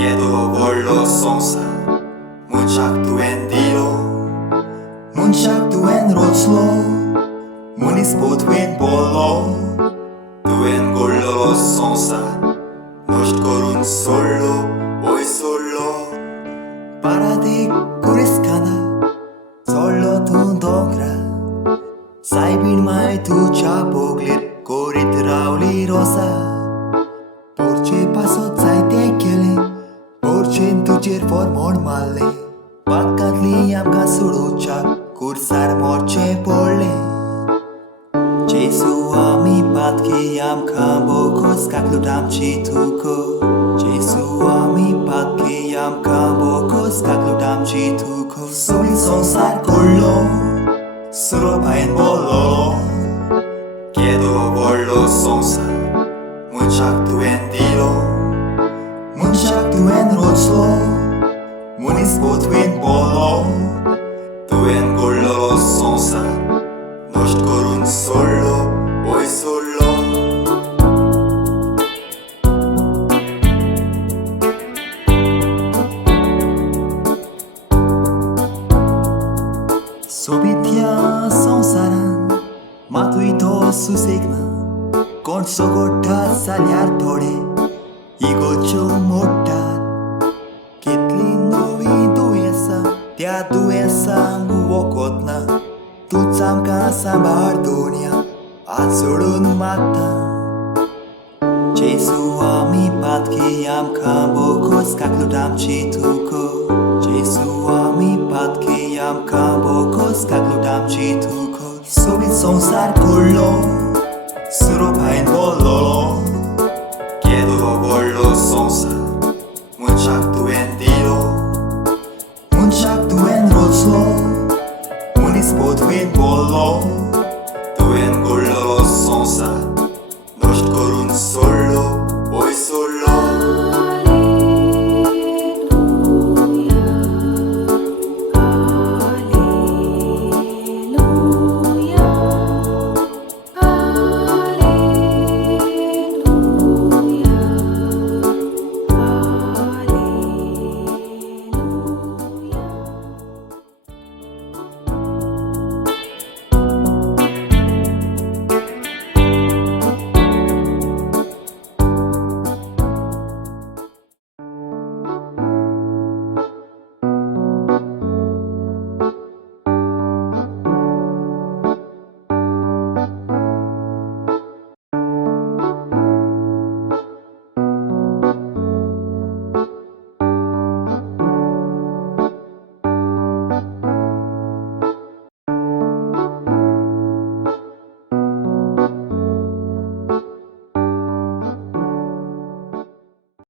Quieto vollo sonsa Munchak tuen dilo Munchak tuen roslo Munispo tuen polo Tuen gollo sonsa Nost korun solo Oi solo Parati kuriskana Solo tu dogra Saibin mai tu chapoglir Korit rauli rosa Porce pasot zaite kele Porcem tujer formon male Pakatli amka surucha Kursar morce pole Jesu ami patki amka bokos kaklutam chituko Jesu ami patki amka bokos kaklutam chituko Sobil sonsar kollo Suro paen bolo Quieto vollo sonsa Munchak tuen dilo Munchak tuen roslo Munispo tuen polo Tuen gollo sonsa Nost korun solo Oi solo Sobitia sonsaran Matuito susegna Koण सोगोठा जाल्यार थोडे इगोच्यो मोडटात कितली नवी दुयेंसां त्या दुयेंसांक वखद ना तूंच आमकां सांबाळ दोनया आज सोडून मागता जेसू आमी पातकी आमकां बोगोस काकलूट आमची तुको जेसू आमी पातकी आमकां बोगोस काकलूट आमची तुको सोबीत संसार कोडलो Suro paen